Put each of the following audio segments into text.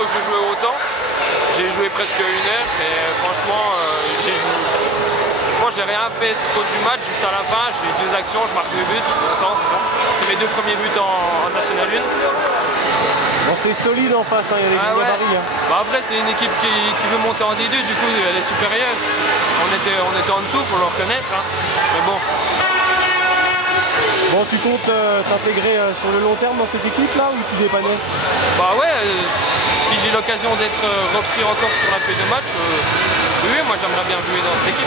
fois que je jouais autant. J'ai joué presque 1 heure et franchement, je pense que j'ai rien fait trop du match. Juste à la fin, j'ai eu 2 actions, je marque 2 buts, je suis content, c'est bon. C'est mes 2 premiers buts en National 1. Bon, c'est solide en face, hein, il y a des gabarits. Hein. Bah après, c'est une équipe qui veut monter en D2, du coup, elle est supérieure. On était en dessous, faut le reconnaître. Hein. Mais bon. Bon, tu comptes t'intégrer sur le long terme dans cette équipe là ou tu dépannais? Bah ouais, si j'ai l'occasion d'être repris encore sur la feuille de match, oui, moi j'aimerais bien jouer dans cette équipe.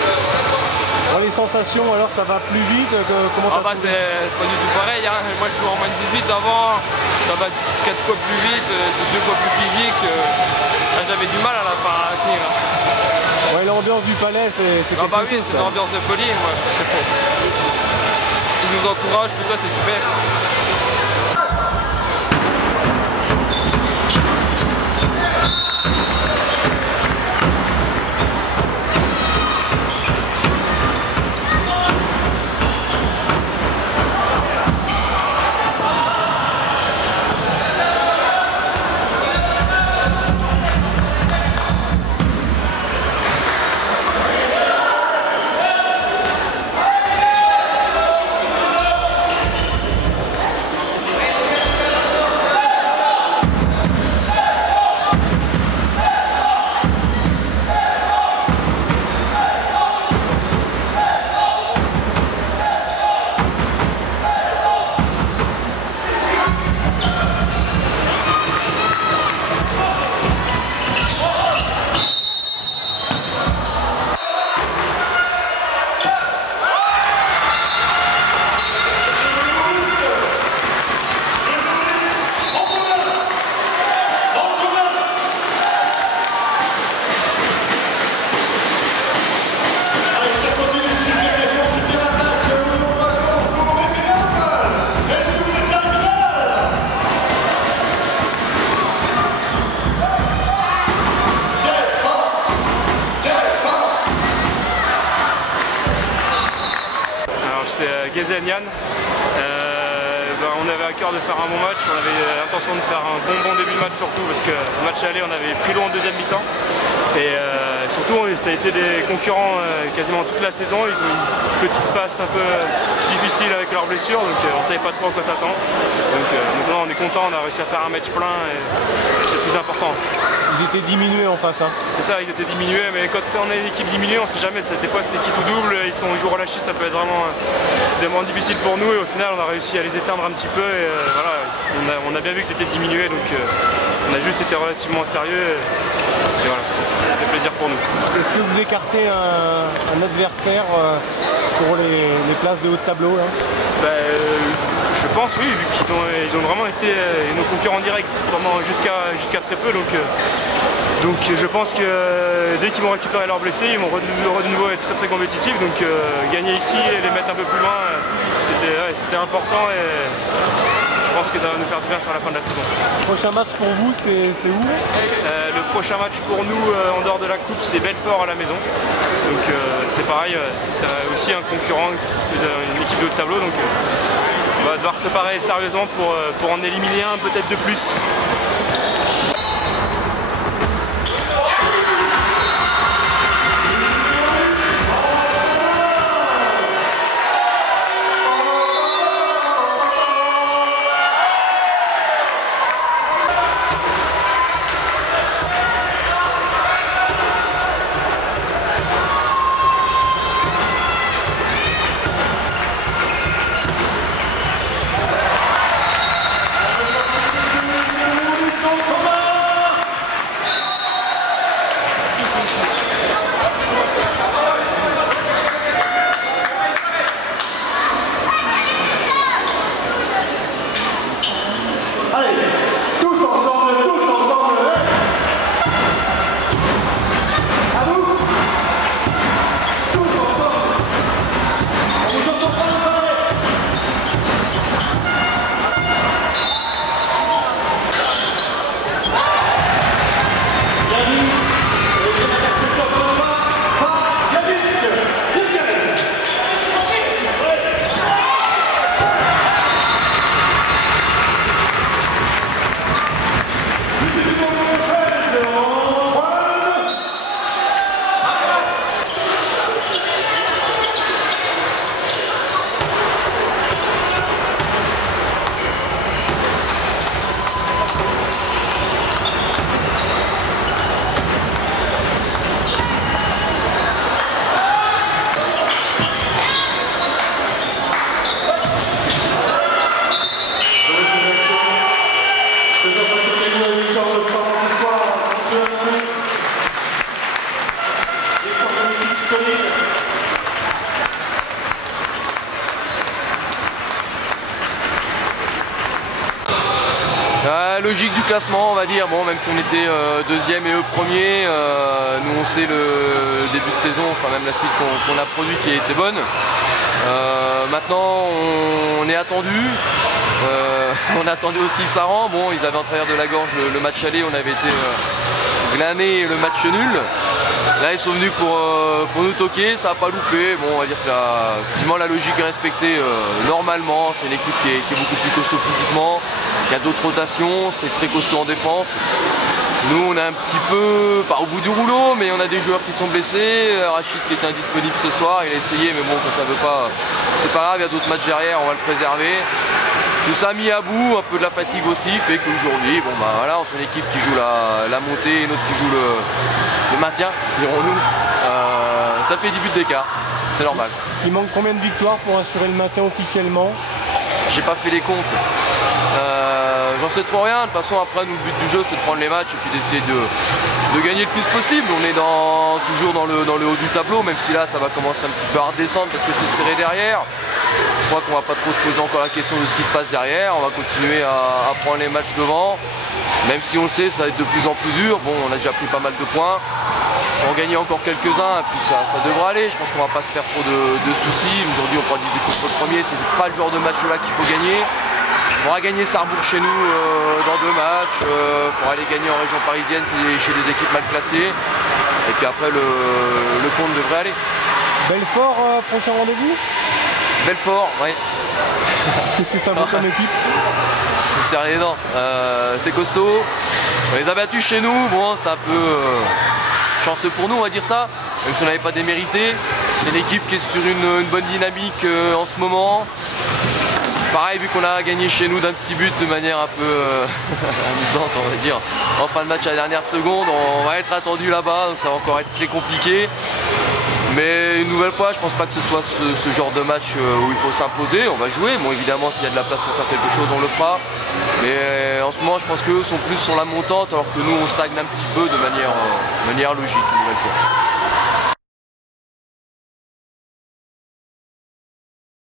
Bon, les sensations alors, ça va plus vite comment bah c'est pas du tout pareil, hein. Moi je joue en moins de 18 avant, ça va 4 fois plus vite, c'est 2 fois plus physique. J'avais du mal à la fin à tenir. Hein. Ouais, l'ambiance du palais, c'est quelque bah oui, chose, c'est une ambiance de folie. Moi. Ils nous encouragent, tout ça, c'est super. Gezen Yann. On avait à cœur de faire un bon match, on avait l'intention de faire un bon début de match surtout parce que le match aller on avait pris l'eau en deuxième mi-temps et surtout ça a été des concurrents quasiment toute la saison, ils ont une petite passe un peu difficile avec leurs blessures donc on ne savait pas trop à quoi s'attendre. Donc là on est content, on a réussi à faire un match plein et c'est le plus important. Ils étaient diminués en face. Hein. C'est ça, ils étaient diminués, mais quand on est une équipe diminuée, on ne sait jamais, des fois c'est qui tout double, ils jouent relâchés, ça peut être vraiment difficile pour nous et au final on a réussi à les éteindre un petit peu et voilà, on a bien vu que c'était diminué donc on a juste été relativement sérieux et voilà, ça fait plaisir pour nous. Est-ce que vous écartez un adversaire pour les places de haut de tableau là? Je pense oui, vu qu'ils ont vraiment été nos concurrents directs jusqu'à très peu donc je pense que dès qu'ils vont récupérer leurs blessés, ils vont de nouveau être très compétitifs. Donc gagner ici et les mettre un peu plus loin, c'était important et je pense que ça va nous faire du bien sur la fin de la saison. Le prochain match pour vous, c'est où? Le prochain match pour nous en dehors de la coupe, c'est Belfort à la maison. Donc c'est pareil, c'est aussi un concurrent, une équipe de haut de tableau. Donc on va devoir préparer sérieusement pour en éliminer un peut-être de plus. Bah, logique du classement, on va dire. Bon, même si on était deuxième et eux premiers, nous on sait le début de saison, enfin même la suite qu'on a produit qui était bonne. Maintenant, on est attendu. On attendait aussi Saran. Bon, ils avaient en travers de la gorge le match aller, on avait été glané le match nul. Là, ils sont venus pour nous toquer, ça n'a pas loupé. Bon, on va dire que effectivement, la logique est respectée normalement. C'est une équipe qui est beaucoup plus costaud physiquement, qui a d'autres rotations, c'est très costaud en défense. Nous, on est un petit peu, pas au bout du rouleau, mais on a des joueurs qui sont blessés. Rachid qui était indisponible ce soir, il a essayé, mais bon, quand ça veut pas, c'est pas grave, il y a d'autres matchs derrière, on va le préserver. Tout ça mis à bout, un peu de la fatigue aussi, fait qu'aujourd'hui, bon bah voilà, entre une équipe qui joue la montée et une autre qui joue le maintien, dirons-nous, ça fait 10 buts d'écart, c'est normal. Il manque combien de victoires pour assurer le maintien officiellement? J'ai pas fait les comptes. J'en sais trop rien, de toute façon après nous le but du jeu c'est de prendre les matchs et puis d'essayer de gagner le plus possible. On est toujours dans le haut du tableau, même si là ça va commencer un petit peu à redescendre parce que c'est serré derrière. Je crois qu'on va pas trop se poser encore la question de ce qui se passe derrière, on va continuer à prendre les matchs devant, même si on le sait ça va être de plus en plus dur. Bon, on a déjà pris pas mal de points, on va en gagner encore quelques-uns et puis ça devra aller. Je pense qu'on va pas se faire trop de soucis. Aujourd'hui on prend du contre le premier, c'est pas le genre de match là qu'il faut gagner. Il faudra gagner Sarrebourg chez nous dans 2 matchs, il faudra aller gagner en région parisienne chez des équipes mal classées. Et puis après le compte devrait aller. Belfort, prochain rendez-vous? Belfort, oui. Qu'est-ce que ça vaut comme équipe? Je me serre les dents. C'est costaud. On les a battus chez nous, bon c'est un peu chanceux pour nous on va dire ça, même si on n'avait pas démérité. C'est une équipe qui est sur une bonne dynamique en ce moment. Pareil, vu qu'on a gagné chez nous d'un petit but de manière un peu amusante, on va dire, en fin de match à la dernière seconde, on va être attendu là-bas, donc ça va encore être très compliqué. Mais une nouvelle fois, je pense pas que ce soit ce genre de match où il faut s'imposer. On va jouer, bon évidemment s'il y a de la place pour faire quelque chose, on le fera. Mais en ce moment, je pense qu'eux sont plus sur la montante, alors que nous, on stagne un petit peu de manière logique une nouvelle fois.